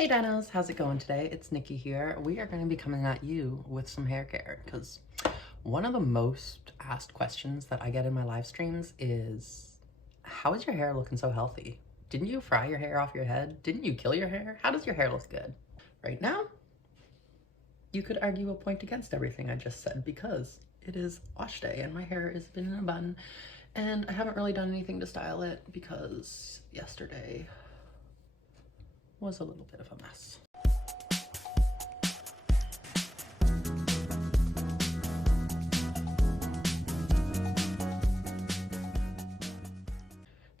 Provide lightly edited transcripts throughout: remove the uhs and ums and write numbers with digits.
Hey Dinos, how's it going today? It's Nikki here. We are going to be coming at you with some hair care because one of the most asked questions that I get in my live streams is, how is your hair looking so healthy? Didn't you fry your hair off your head? Didn't you kill your hair? How does your hair look good? Right now, you could argue a point against everything I just said because it is wash day and my hair has been in a bun and I haven't really done anything to style it because yesterday was a little bit of a mess.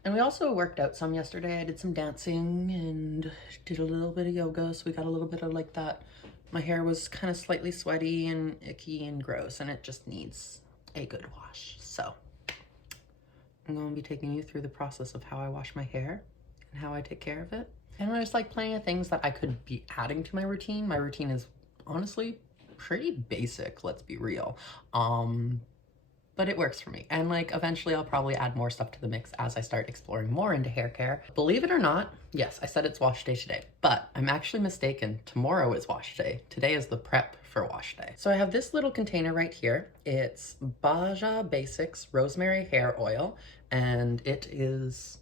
And we also worked out some yesterday. I did some dancing and did a little bit of yoga, so we got a little bit of like that. My hair was kind of slightly sweaty and icky and gross, and it just needs a good wash. So I'm going to be taking you through the process of how I wash my hair and how I take care of it. And there's like plenty of things that I could be adding to my routine. My routine is honestly pretty basic, let's be real. But it works for me. And like eventually I'll probably add more stuff to the mix as I start exploring more into hair care. Believe it or not, yes, I said it's wash day today, but I'm actually mistaken. Tomorrow is wash day. Today is the prep for wash day. So I have this little container right here. It's Baja Basics Rosemary Hair Oil, and it is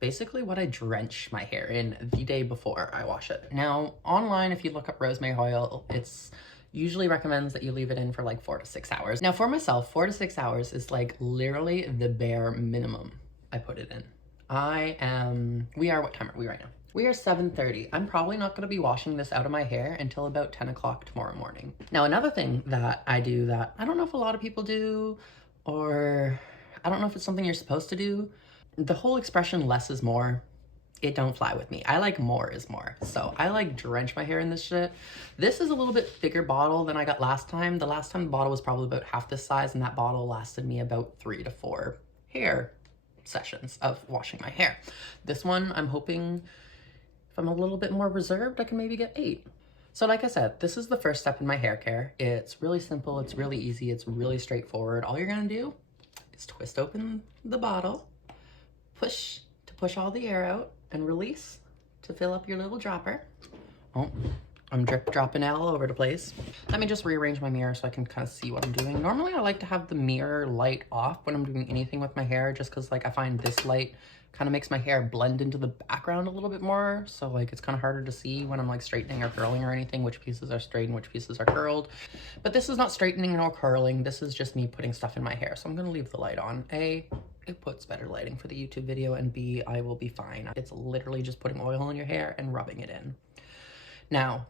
basically what I drench my hair in the day before I wash it. Now, online, if you look up rosemary oil, it's usually recommends that you leave it in for like 4 to 6 hours. Now for myself, 4 to 6 hours is like literally the bare minimum I put it in. What time are we right now? We are 7:30. I'm probably not gonna be washing this out of my hair until about 10 o'clock tomorrow morning. Now, another thing that I do that I don't know if a lot of people do, or I don't know if it's something you're supposed to do, the whole expression less is more, it don't fly with me. I like more is more. So I like drench my hair in this shit. This is a little bit bigger bottle than I got last time. The last time the bottle was probably about half this size, and that bottle lasted me about 3 to 4 hair sessions of washing my hair. This one, I'm hoping if I'm a little bit more reserved, I can maybe get 8. So like I said, this is the first step in my hair care. It's really simple, it's really easy, it's really straightforward. All you're gonna do is twist open the bottle, push to push all the air out, and release to fill up your little dropper. Oh, I'm drip dropping all over the place. Let me just rearrange my mirror so I can kind of see what I'm doing. Normally I like to have the mirror light off when I'm doing anything with my hair, just because like I find this light kind of makes my hair blend into the background a little bit more. So like it's kind of harder to see when I'm like straightening or curling or anything, which pieces are straight and which pieces are curled. But this is not straightening nor curling. This is just me putting stuff in my hair. So I'm gonna leave the light on. A, it puts better lighting for the YouTube video, and B, I will be fine. It's literally just putting oil in your hair and rubbing it in. Now,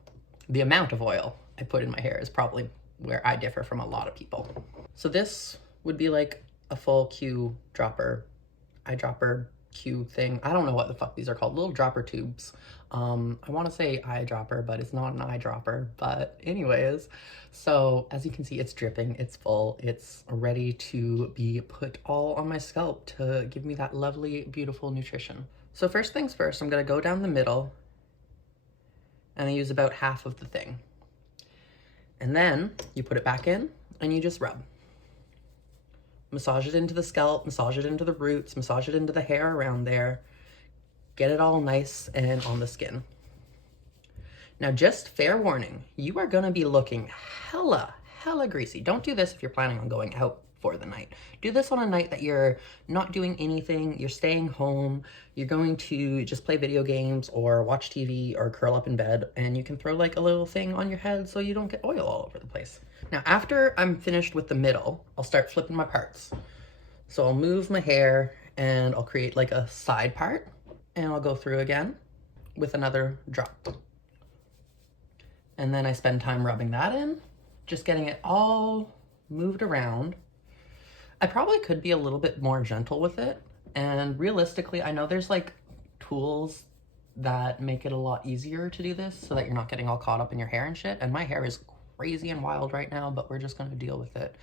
the amount of oil I put in my hair is probably where I differ from a lot of people. So this would be like a full Q dropper, eyedropper Q thing. I don't know what the fuck these are called, little dropper tubes. I want to say eyedropper, but it's not an eyedropper. But anyways, so as you can see, it's dripping, it's full, it's ready to be put all on my scalp to give me that lovely, beautiful nutrition. So first things first, I'm gonna go down the middle and I use about half of the thing. And then you put it back in and you just rub. Massage it into the scalp, massage it into the roots, massage it into the hair around there. Get it all nice and on the skin. Now, just fair warning, you are gonna be looking hella greasy. Don't do this if you're planning on going out for the night. Do this on a night that you're not doing anything, you're staying home, you're going to just play video games or watch TV or curl up in bed, and you can throw like a little thing on your head so you don't get oil all over the place. Now, after I'm finished with the middle, I'll start flipping my parts. So I'll move my hair and I'll create like a side part, and I'll go through again with another drop. And then I spend time rubbing that in, just getting it all moved around. I probably could be a little bit more gentle with it. And realistically, I know there's like tools that make it a lot easier to do this so that you're not getting all caught up in your hair and shit. And my hair is crazy and wild right now, but we're just gonna deal with it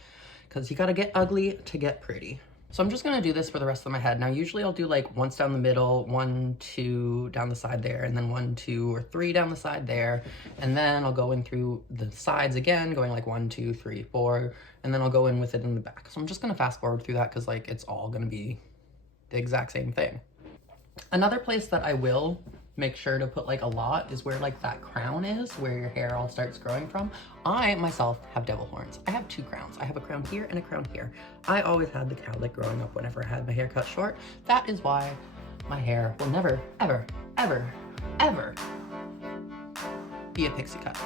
because you gotta get ugly to get pretty. So I'm just gonna do this for the rest of my head. Now, usually I'll do like once down the middle, 1, 2 down the side there, and then 1, 2, or 3 down the side there. And then I'll go in through the sides again, going like 1, 2, 3, 4, and then I'll go in with it in the back. So I'm just gonna fast forward through that because like it's all gonna be the exact same thing. Another place that I will make sure to put like a lot is where like that crown is, where your hair all starts growing from. I myself have devil horns. I have two crowns. I have a crown here and a crown here. I always had the cowlick growing up whenever I had my hair cut short. That is why my hair will never, ever, ever, ever be a pixie cut.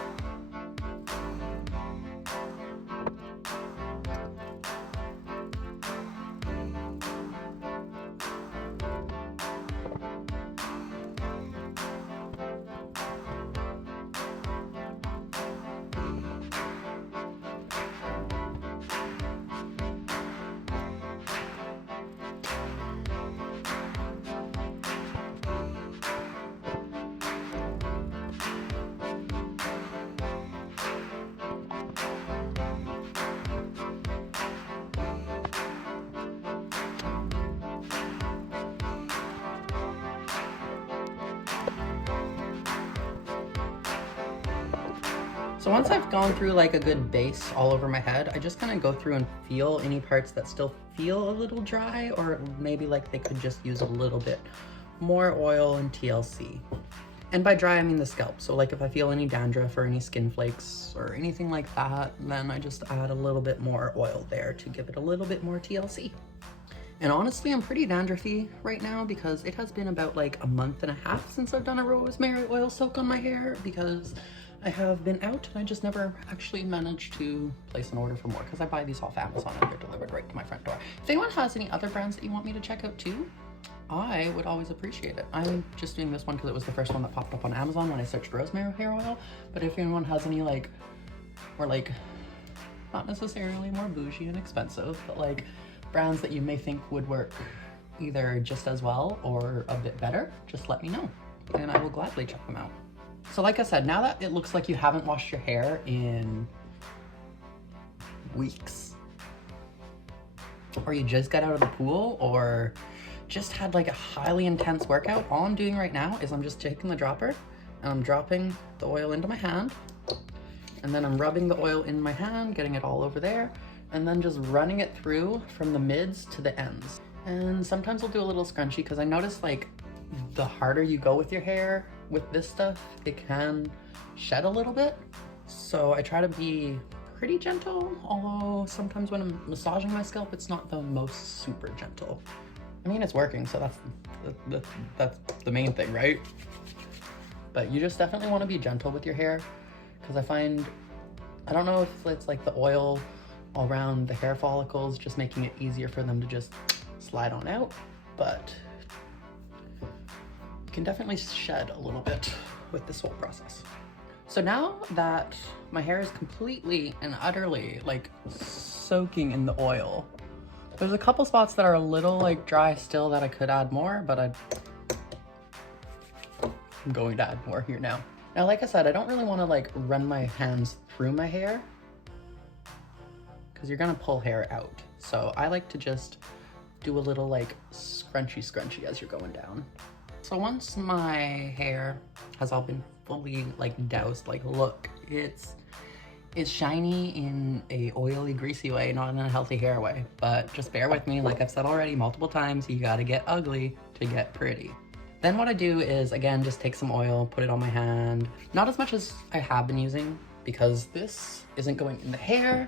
So once I've gone through like a good base all over my head, I just kind of go through and feel any parts that still feel a little dry, or maybe like they could just use a little bit more oil and TLC. And by dry, I mean the scalp. So like if I feel any dandruff or any skin flakes or anything like that, then I just add a little bit more oil there to give it a little bit more TLC. And honestly, I'm pretty dandruffy right now because it has been about like a month and a half since I've done a rosemary oil soak on my hair, because I have been out and I just never actually managed to place an order for more, because I buy these off Amazon and they're delivered right to my front door. If anyone has any other brands that you want me to check out too, I would always appreciate it. I'm just doing this one because it was the first one that popped up on Amazon when I searched rosemary hair oil. But if anyone has any like, or like, not necessarily more bougie and expensive, but like brands that you may think would work either just as well or a bit better, just let me know and I will gladly check them out. So like I said, now that it looks like you haven't washed your hair in weeks, or you just got out of the pool, or just had like a highly intense workout, all I'm doing right now is I'm just taking the dropper and I'm dropping the oil into my hand, and then I'm rubbing the oil in my hand, getting it all over there, and then just running it through from the mids to the ends. And sometimes I'll do a little scrunchie because I notice like the harder you go with your hair with this stuff, it can shed a little bit. So I try to be pretty gentle, although sometimes when I'm massaging my scalp, it's not the most super gentle. I mean, it's working, so that's the main thing, right? But you just definitely want to be gentle with your hair, because I find, I don't know if it's like the oil all around the hair follicles just making it easier for them to just slide on out, but you can definitely shed a little bit with this whole process. So now that my hair is completely and utterly like soaking in the oil, there's a couple spots that are a little like dry still that I could add more, but I'm going to add more here now. Now, like I said, I don't really want to like run my hands through my hair because you're gonna pull hair out. So I like to just do a little like scrunchy as you're going down. So once my hair has all been fully like doused, like look, it's shiny in a oily, greasy way, not in a healthy hair way. But just bear with me, like I've said already multiple times, you gotta get ugly to get pretty. Then what I do is, again, just take some oil, put it on my hand. Not as much as I have been using, because this isn't going in the hair.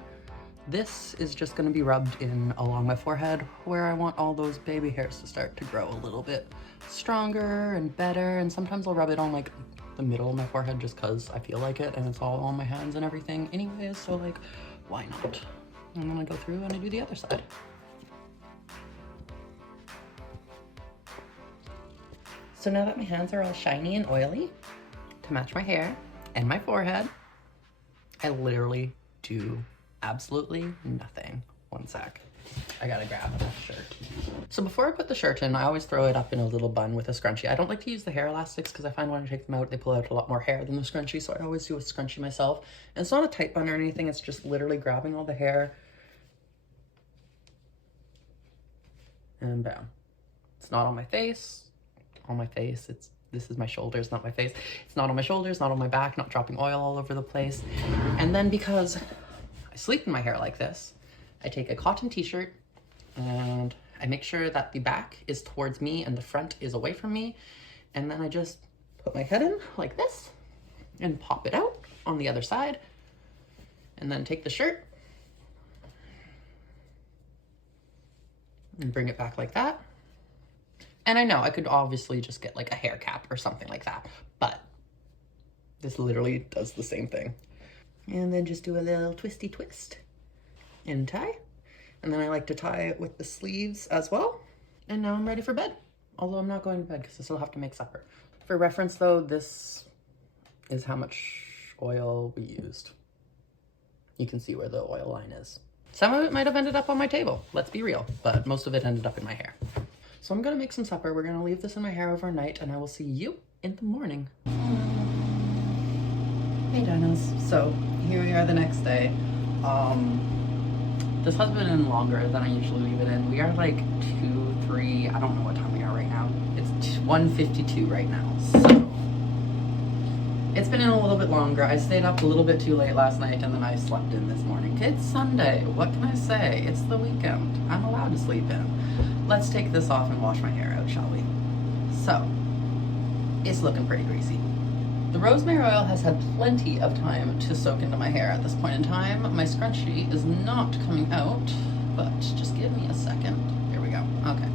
This is just gonna be rubbed in along my forehead, where I want all those baby hairs to start to grow a little bit stronger and better. And sometimes I'll rub it on like the middle of my forehead just cause I feel like it, and it's all on my hands and everything anyways, so like, why not? And then I go through and I do the other side. So now that my hands are all shiny and oily to match my hair and my forehead, I literally do absolutely nothing. One sec. I gotta grab a shirt. So before I put the shirt in, I always throw it up in a little bun with a scrunchie. I don't like to use the hair elastics because I find when I take them out, they pull out a lot more hair than the scrunchie, so I always do a scrunchie myself. And it's not a tight bun or anything, it's just literally grabbing all the hair and bam. It's not on my face. On my face, this is my shoulders, not my face. It's not on my shoulders, not on my back, not dropping oil all over the place. And then because I sleep in my hair like this, I take a cotton t-shirt and I make sure that the back is towards me and the front is away from me. And then I just put my head in like this and pop it out on the other side, and then take the shirt and bring it back like that. And I know I could obviously just get like a hair cap or something like that, but this literally does the same thing. And then just do a little twisty twist and tie. And then I like to tie it with the sleeves as well. And now I'm ready for bed. Although I'm not going to bed because I still have to make supper. For reference though, this is how much oil we used. You can see where the oil line is. Some of it might have ended up on my table, let's be real, but most of it ended up in my hair. So I'm gonna make some supper. We're gonna leave this in my hair overnight, and I will see you in the morning. Hey Dinos. So here we are the next day. This has been in longer than I usually leave it in. We are like 2, 3, I don't know what time we are right now. It's 1:52 right now, so it's been in a little bit longer. I stayed up a little bit too late last night, and then I slept in this morning. It's Sunday, what can I say? It's the weekend. I'm allowed to sleep in. Let's take this off and wash my hair out, shall we? So, it's looking pretty greasy. The rosemary oil has had plenty of time to soak into my hair at this point in time. My scrunchie is not coming out, but just give me a second. Here we go, okay.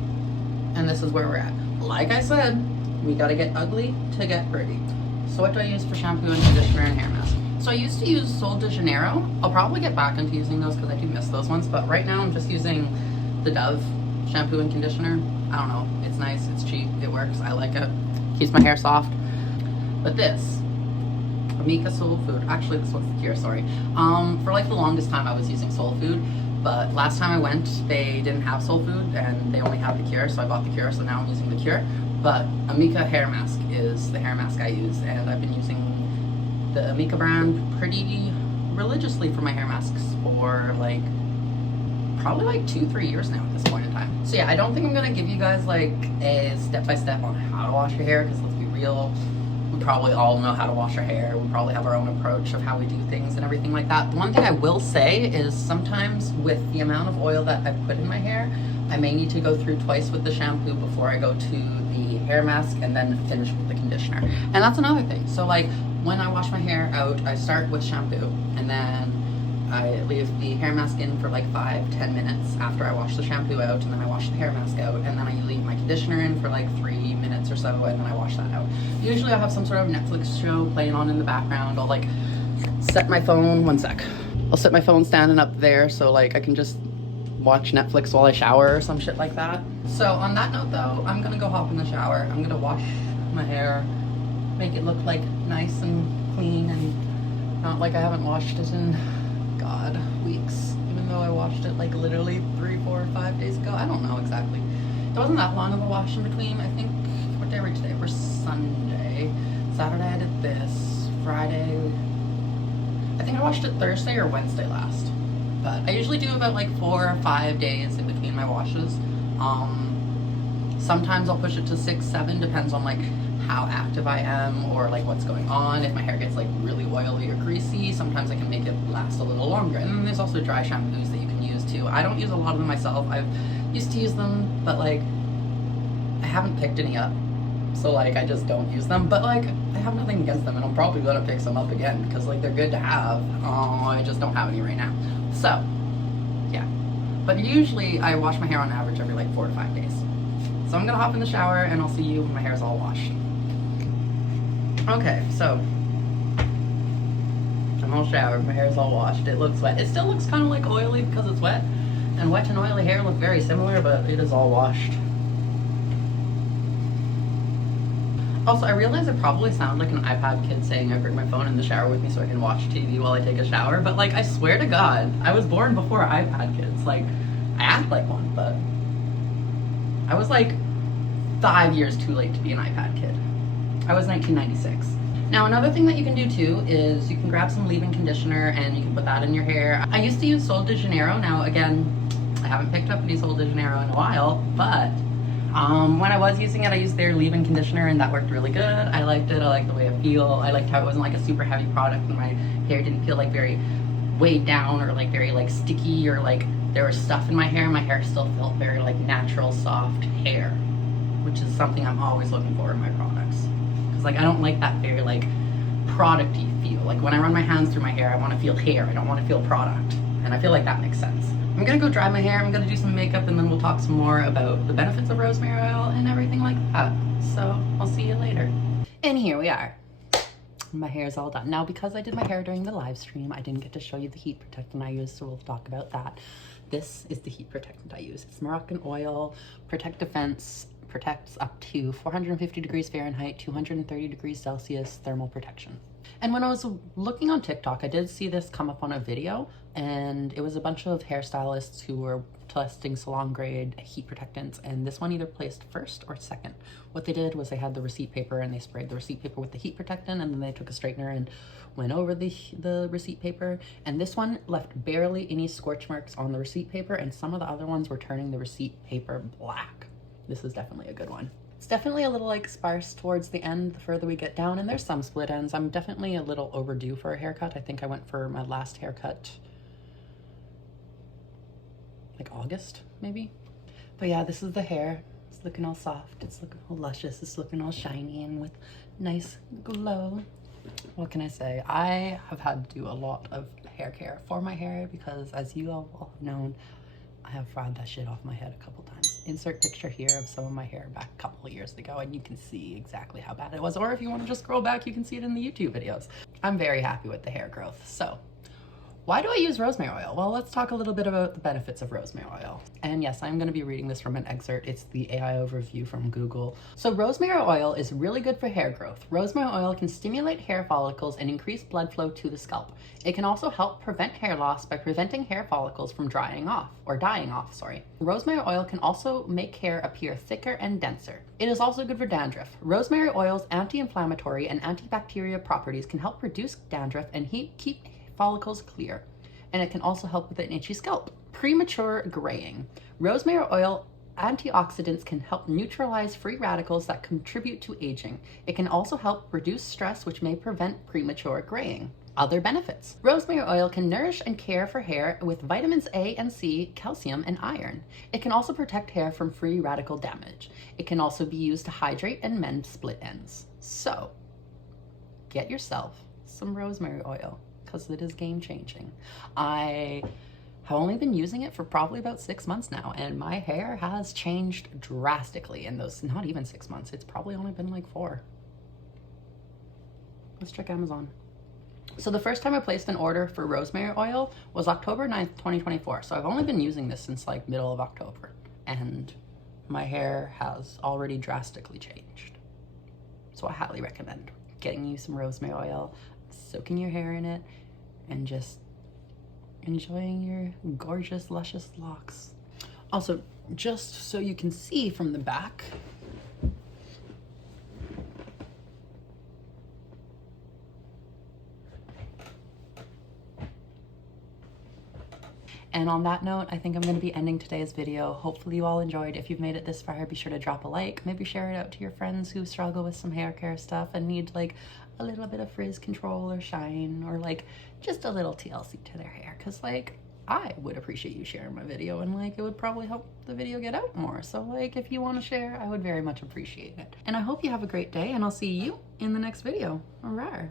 And this is where we're at. Like I said, we gotta get ugly to get pretty. So what do I use for shampoo and conditioner and hair mask? So I used to use Sol de Janeiro. I'll probably get back into using those because I do miss those ones, but right now I'm just using the Dove shampoo and conditioner. I don't know, it's nice, it's cheap, it works, I like it. Keeps my hair soft. But this, Amika Soul Food, actually this one's the Cure, sorry. For like the longest time I was using Soul Food, but last time I went, they didn't have Soul Food and they only have the Cure, so I bought the Cure, so now I'm using the Cure. But Amika hair mask is the hair mask I use, and I've been using the Amika brand pretty religiously for my hair masks for like, probably like 2-3 years now at this point in time. So yeah, I don't think I'm gonna give you guys like a step-by-step on how to wash your hair, because let's be real, we probably all know how to wash our hair. We probably have our own approach of how we do things and everything like that. The one thing I will say is sometimes with the amount of oil that I've put in my hair, I may need to go through twice with the shampoo before I go to the hair mask and then finish with the conditioner. And that's another thing. So like when I wash my hair out, I start with shampoo and then I leave the hair mask in for like 5-10 minutes after I wash the shampoo out, and then I wash the hair mask out, and then I leave my conditioner in for like 3 minutes or so, and then I wash that out. Usually I'll have some sort of Netflix show playing on in the background. I'll like set my phone, one sec. I'll set my phone standing up there so like I can just watch Netflix while I shower or some shit like that. So on that note though, I'm gonna go hop in the shower. I'm gonna wash my hair, make it look like nice and clean and not like I haven't washed it in God, weeks, even though I washed it like literally 3, 4, 5 days ago. I don't know exactly. It wasn't that long of a wash in between. I think, what day are we today? We're Sunday. Saturday I did this. Friday, I think I washed it Thursday or Wednesday last. But I usually do about like 4 or 5 days in between my washes. Sometimes I'll push it to 6, 7, depends on like how active I am or like what's going on. If my hair gets like really oily or greasy, sometimes I can make it last a little longer. And then there's also dry shampoos that you can use too. I don't use a lot of them myself. I've used to use them, but like I haven't picked any up. So like I just don't use them, but like I have nothing against them and I'm probably gonna pick some up again because like they're good to have. I just don't have any right now. So yeah, but usually I wash my hair on average every like 4 to 5 days. So I'm gonna hop in the shower and I'll see you when my hair's all washed. Okay, so I'm all showered, my hair's all washed, it looks wet. It still looks kind of like oily because it's wet, and wet and oily hair look very similar, but it is all washed. Also, I realize I probably sound like an iPad kid saying I bring my phone in the shower with me so I can watch TV while I take a shower, but like I swear to God, I was born before iPad kids. Like, I act like one, but I was like 5 years too late to be an iPad kid. I was 1996. Now another thing that you can do too is you can grab some leave-in conditioner and you can put that in your hair. I used to use Sol de Janeiro. Now again, I haven't picked up any Sol de Janeiro in a while, but when I was using it, I used their leave-in conditioner and that worked really good. I liked it, I liked the way it feel. I liked how it wasn't like a super heavy product and my hair didn't feel like very weighed down or like very like sticky or like there was stuff in my hair. My hair still felt very like natural, soft hair, which is something I'm always looking for in my products. because like I don't like that very like product-y feel. Like when I run my hands through my hair, I want to feel hair, I don't want to feel product, and I feel like that makes sense. I'm gonna go dry my hair, I'm gonna do some makeup, and then we'll talk some more about the benefits of rosemary oil and everything like that. So I'll see you later. And here we are. My hair is all done. Now, because I did my hair during the live stream, I didn't get to show you the heat protectant I used, so we'll talk about that. This is the heat protectant I use. It's Moroccan oil, Protect Defense, protects up to 450 degrees Fahrenheit, 230 degrees Celsius thermal protection. And when I was looking on TikTok, I did see this come up on a video, and it was a bunch of hairstylists who were testing salon grade heat protectants, and this one either placed first or second. What they did was they had the receipt paper and they sprayed the receipt paper with the heat protectant, and then they took a straightener and went over the receipt paper, and this one left barely any scorch marks on the receipt paper, and some of the other ones were turning the receipt paper black. This is definitely a good one. It's definitely a little like sparse towards the end the further we get down, and there's some split ends. I'm definitely a little overdue for a haircut. I think I went for my last haircut like August maybe. But yeah, this is the hair. It's looking all soft, it's looking all luscious, it's looking all shiny and with nice glow. What can I say? I have had to do a lot of hair care for my hair because, as you all have known, I have fried that shit off my head a couple times. Insert picture here of some of my hair back a couple of years ago, and you can see exactly how bad it was. Or if you want to just scroll back, you can see it in the YouTube videos. I'm very happy with the hair growth. So why do I use rosemary oil? Well, let's talk a little bit about the benefits of rosemary oil. And yes, I'm going to be reading this from an excerpt. It's the AI overview from Google. So rosemary oil is really good for hair growth. Rosemary oil can stimulate hair follicles and increase blood flow to the scalp. It can also help prevent hair loss by preventing hair follicles from dying off. Rosemary oil can also make hair appear thicker and denser. It is also good for dandruff. Rosemary oil's anti-inflammatory and antibacterial properties can help reduce dandruff and keep follicles clear, and it can also help with an itchy scalp. Premature graying. Rosemary oil antioxidants can help neutralize free radicals that contribute to aging. It can also help reduce stress, which may prevent premature graying. Other benefits. Rosemary oil can nourish and care for hair with vitamins A and C, calcium, and iron. It can also protect hair from free radical damage. It can also be used to hydrate and mend split ends. So, get yourself some rosemary oil, because it is game-changing. I have only been using it for probably about 6 months now, and my hair has changed drastically in those, not even 6 months, it's probably only been like 4. Let's check Amazon. So the first time I placed an order for rosemary oil was October 9th, 2024. So I've only been using this since like middle of October, and my hair has already drastically changed. So I highly recommend getting you some rosemary oil, soaking your hair in it, and just enjoying your gorgeous, luscious locks. Also, just so you can see from the back, and on that note, I think I'm going to be ending today's video. Hopefully you all enjoyed. If you've made it this far, be sure to drop a like. Maybe share it out to your friends who struggle with some hair care stuff and need like a little bit of frizz control or shine, or like just a little TLC to their hair. Cause like I would appreciate you sharing my video, and like it would probably help the video get out more. So like if you want to share, I would very much appreciate it. And I hope you have a great day, and I'll see you in the next video. Alright.